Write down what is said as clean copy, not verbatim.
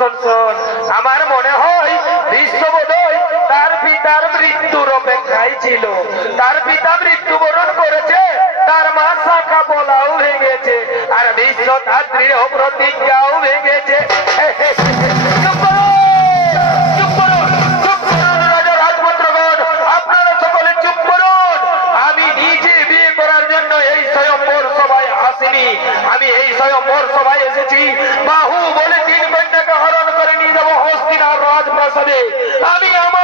শোন শোন, আমার মনে হয় বিশ্ববোধই তার পিতার মৃত্যুর অপেক্ষায় ছিল। তার পিতা মৃত্যুবরণ করেছে, তার মা শাখা পলাও ভেঙেছে, আর বিশ্ব তার দৃঢ় প্রতিজ্ঞাও ভেঙেছে। চুপ করুন, চুপ করুন, চুপ করুন রাজা রাজপুত্রগণ, আপনারা সকলে চুপ করুন। আমি নিজে বিয়ে করার জন্য এই স্বয়ম্বর সভায় আসিনি, আমি এই স্বয়ম্বর সভায় এসেছি বাহু বলে 3 কন্যাকে হরণ করে নিয়ে যাবো হস্তিনার রাজপ্রাসাদে। আমি আমার